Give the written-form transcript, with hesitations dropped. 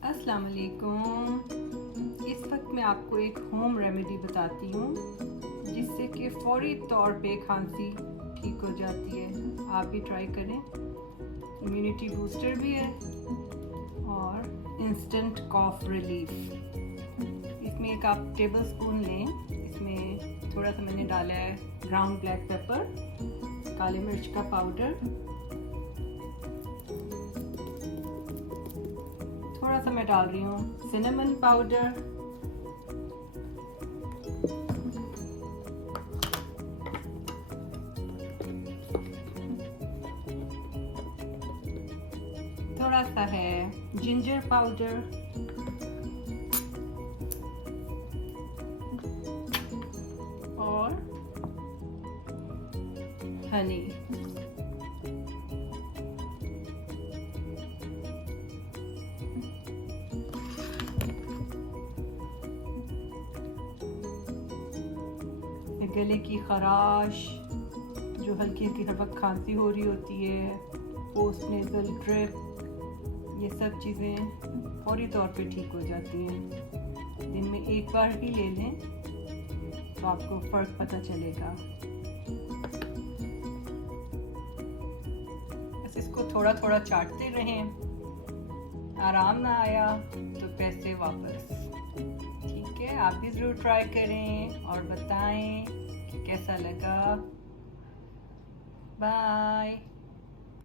अस्सलाम वालेकुम। इस वक्त मैं आपको एक होम रेमेडी बताती हूँ जिससे कि फ़ौरी तौर पे खांसी ठीक हो जाती है। आप भी ट्राई करें। इम्यूनिटी बूस्टर भी है और इंस्टेंट कॉफ रिलीफ। इसमें एक आप टेबल स्पून लें। इसमें थोड़ा सा मैंने डाला है ग्राउंड ब्लैक पेपर, काली मिर्च का पाउडर, थोड़ा सा मैं डाल रही हूँ सिनेमन पाउडर, थोड़ा सा है जिंजर पाउडर और हनी। गले की खराश, जो हल्की हल्की हर वक्त खांसी हो रही होती है, पोस्ट नेजल ड्रिप, ये सब चीज़ें फौरी तौर पे ठीक हो जाती हैं। दिन में एक बार ही ले लें तो आपको फ़र्क पता चलेगा। बस इसको थोड़ा थोड़ा चाटते रहें। आराम ना आया तो पैसे वापस। ठीक है, आप भी ज़रूर ट्राई करें और बताएं कि कैसा लगा। बाय।